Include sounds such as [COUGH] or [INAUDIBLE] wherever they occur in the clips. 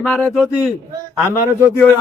আমার যদি আমারে যদি ওই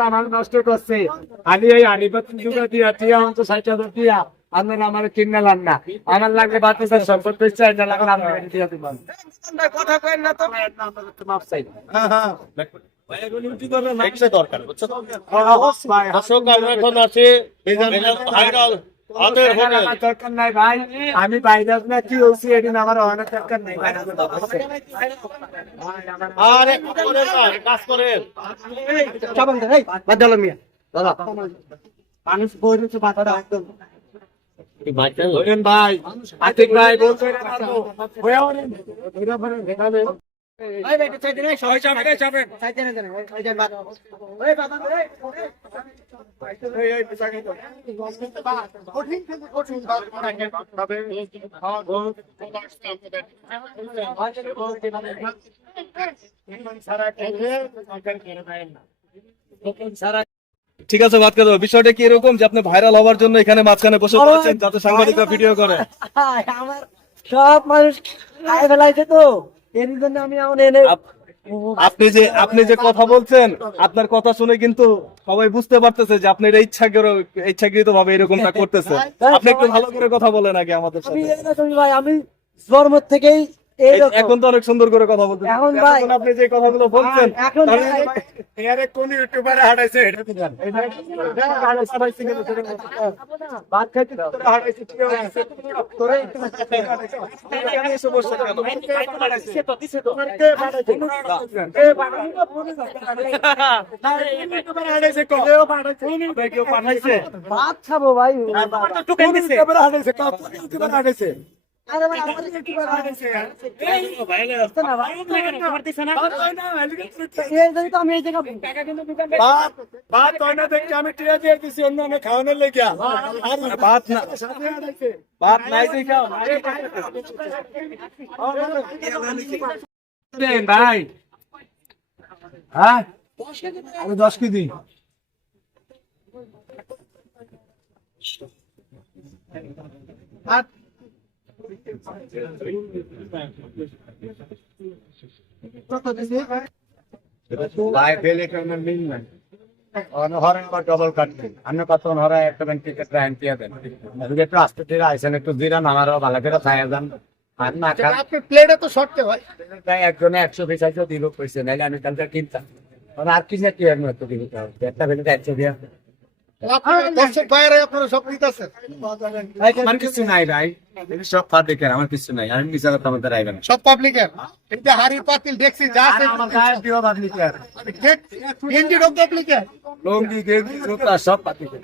আমার নষ্ট করছে আমি এই আলিবাতি যুগে দিয়া টিয়া অন্ত ষাট হাজার টিয়া আপনারা আমার কিনে লান না। আমার লাগলে বাতি সম্পদ পেয়েছে লাগলে দিয়া দিব। কথা কেন না তো। মাফ চাই। দর্শক আমরা এখন আছি দরকার নাই ভাই। আমি বাইরে না কি এদিন আমার অনেক দরকার নেই মানুষ বই একদম ভাই আতিক ভাই বলতে ঠিক আছে বাদ করে বিষয়টা কি এরকম যে আপনি ভাইরাল হওয়ার জন্য এখানে মাঝখানে বসে পড়েছেন যাতে সাংবাদিকরা ভিডিও করে? আমার সব মানুষ খাই ফেলাইছে তো। এর জন্য আমি এখন এনে আপনি যে আপনি যে কথা বলছেন আপনার কথা শুনে কিন্তু সবাই বুঝতে পারতেছে যে আপনি এটা ইচ্ছা করে ইচ্ছাকৃত ভাবে এরকমটা করতেছে। [LAUGHS] আপনি একটু ভালো করে কথা বলেন আগে আমাদের সাথে। ভাই আমি জন্ম থেকেই এই- এখন তো অনেক সুন্দর করে কথা বলতেন এখন ভাই- আপনি যে কথাগুলো বলছেন এর কোন ইউটিউবারে হাঁটাইছে এটা জান। খাইতে তোরা কি তোরা একটু কেন কেউ হাঁটাইছে কেউ পাঠাইছে ভাত খাব ভাই। ইউটিউবারে ভাই। ভাই, জায়গা ভাত ভাত হয় না দেখে আমি টিয়া দিয়ে দিছি অন্য অনেক খাওয়ানোর লেগে আর ভাত না সাথে হাঁটাইছে ভাত নাই দেখা দেন ভাই হ্যাঁ আমি দশ কেজি ভাই একজনে। একশো বিশ একশো দিব পয়সা নাইলে আমি কালকে কিনতাম। মানে আর কিছু কি একটা বেলে একশো দিয়া। দর্শক ভাইরা আপনারা সব নিতেছেন আমার কিছু নাই ভাই? সব পাবলিকের আমার কিছু নাই। আমি মিশা আমাদের আইবেন সব পাবলিকের এই হাড়ি পাতিল দেখছি যা আছে আমার গায়ে দিও পাবলিকের গেঞ্জি রোগ পাবলিকের লঙ্গি গেঞ্জি জুতা সব পাবলিকের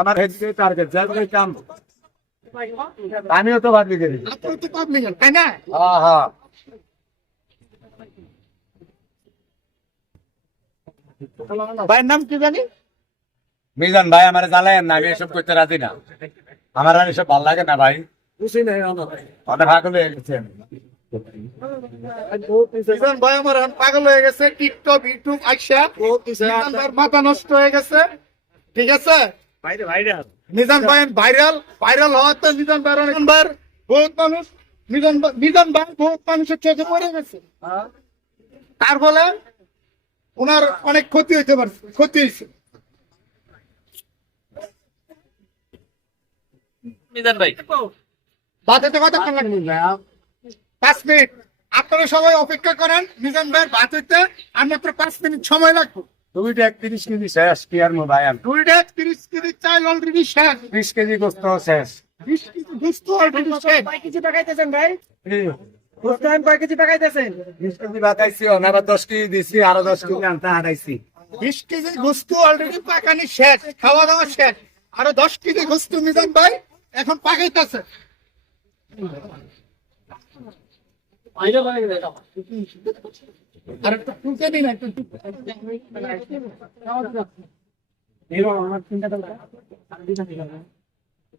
আমার হেডকে টার্গেট যাই কাম। আমিও তো পাবলিকের আপনি তো পাবলিকের তাই না? হ্যাঁ হ্যাঁ ভাইয়ের নাম কি জানি? মিজান ভাই আমার জ্বালায়েন না আমি এসব করতে রাজি না। আমার আর এসব ভালো লাগে না ভাই। অনেক ভাগ হয়ে গেছে। ভাই আমার পাগল হয়ে গেছে টিকটক ইউটিউব আইসা। মাথা নষ্ট হয়ে গেছে। ঠিক আছে? মিজান ভাই ভাইরাল ভাইরাল বহুত মানুষ মিজান ভাই ভাই বহুত মানুষের চোখে পড়ে গেছে। তার ফলে ওনার অনেক ক্ষতি হইতে পারছে ক্ষতি হয়েছে মিজান ভাই। বাতেতে কতক্ষণ লাগবে পাঁচ মিনিট। আপনারা সবাই অপেক্ষা করেন মিজান আর মাত্র পাঁচ মিনিট সময় লাগবে। দুইটা একত্রিশ কেজি শেষ কি আর মো ভাই আমি দুইটা তিরিশ কেজি চাল অলরেডি শেষ। বিশ কেজি গোস্ত শেষ। বিশ কেজি গুস্ত অলরেডি শেষ। কয় কেজি পাকাইতেছেন ভাই? বিশ কেজি বাতাইছি না আবার দশ কেজি দিছি আরও দশ কেজি। আনতে হারাইছি। বিশ কেজি গুস্ত অলরেডি পাকানি শেষ খাওয়া দাওয়া শেষ। আরও দশ কেজি গুস্ত মিজান ভাই এখন পাকাইতেছে। আর একটু ফুলতে দিন একটু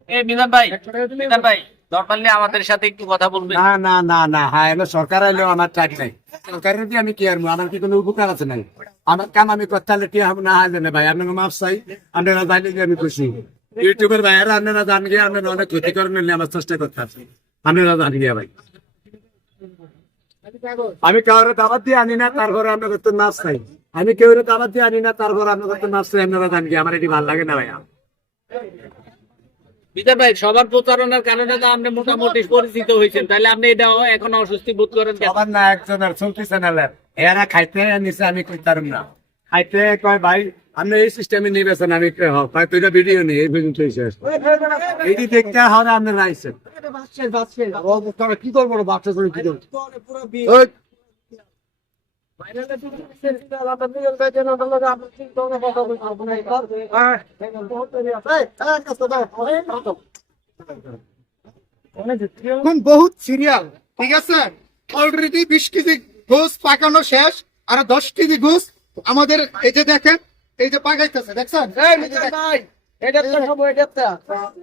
এ মিজান ভাই মিজান ভাই আমাদের সাথে একটু কথা না না না হ্যাঁ আমার নাই। আমি কি আমার কোনো আছে নাই? আমার কাম আমি ভাই? চাই যে আমি অনেক আমার চেষ্টা ভাই। আমি কাউরে দাবাত দিয়ে আনি না, তারপরে আপনার করতে চাই। আমি কেউ দাবাত দিয়ে আনি না, তারপরে আপনার করতে নাচ চাই, আপনারা জান আমার এটি ভালো লাগে না ভাইয়া। বিধান ভাই সবার প্রচারণার কারণে তো আপনি মোটামুটি পরিচিত হয়েছেন। তাহলে আপনি এটা এখন অস্বস্তি বোধ করেন সবার না একজনের চলতি চ্যানেলের এরা খাইতে নিছে আমি কইতারম না। খাইতে কয় ভাই আপনি এই সিস্টেমে নিবেছেন আমি কই, হ ভাই তুইটা ভিডিও নি এই পর্যন্ত শেষ এইটি দেখতে হবে আপনারা আইছেন কি করব বাচ্চা করে কি করব বহুত সিরিয়াল ঠিক আছে? অলরেডি বিশ কেজি ঘুষ পাকানো শেষ আর দশ কেজি ঘুষ আমাদের এই যে দেখেন এই যে পাকাইতেছে দেখছেন?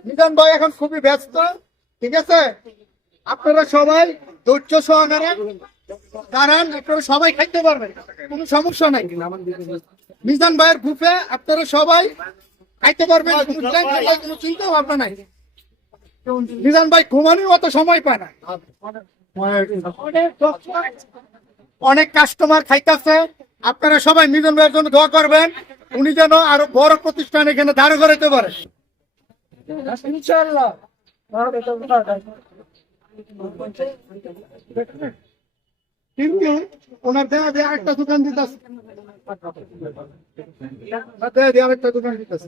নিজাম ভাই এখন খুবই ব্যস্ত ঠিক আছে? আপনারা সবাই ধৈর্য সহকারে দাঁড়ান আপনারা সবাই খাইতে পারবেন কোনো সমস্যা নাই। মিজান ভাইয়ের গ্রুপে আপনারা সবাই খাইতে পারবেন, কোনো চিন্তা ভাবনা নাই। মিজান ভাই ঘুমানোর মতো সময় পায় না। অনেক কাস্টমার খাইতেছে। আপনারা সবাই মিজান ভাইয়ের জন্য দোয়া করবেন। উনি যেন আরও বড় প্রতিষ্ঠান এখানে দাঁড় করাতে পারে। কিন্তু ওনার দেয়া দিয়ে আরেকটা দোকান দিতেছে। দেয়া দিয়ে আরেকটা দোকান দিতেছে।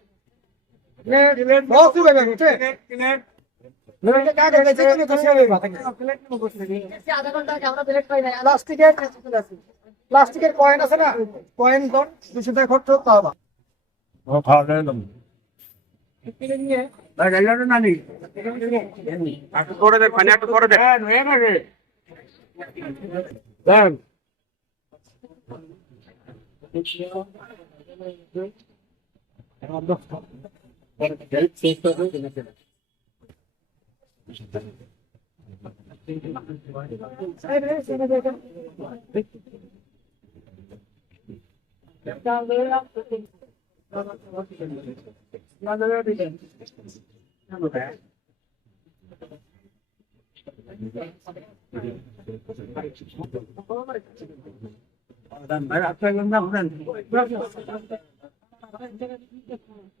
প্লাস্টিকের কয়েন আছে না? কয়েন দন দুশো টাকা খরচ করতে হবে করে দেখ পানি একটু করে দেখ দেখ ভাই ভাইয়া ভিডিও দেখতে হবে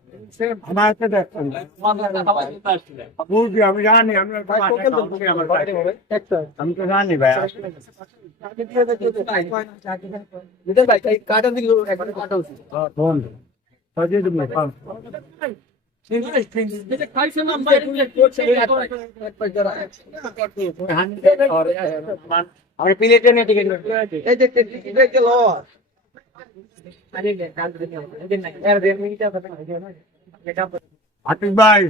আমার হাতে দেখছেন বুঝি আমি জানি আমি আমার আমি তো জানি ভাই ফোন সাজিয়ে দেবো আমি প্লেটে নিয়ে টিকিট এই যে টিকিট গেল আতিক ভাই।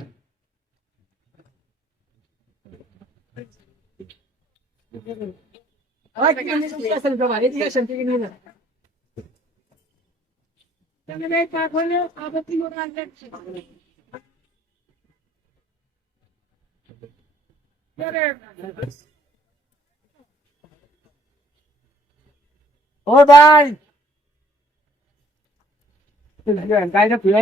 ও ভাই। গাড়িটা ফিরে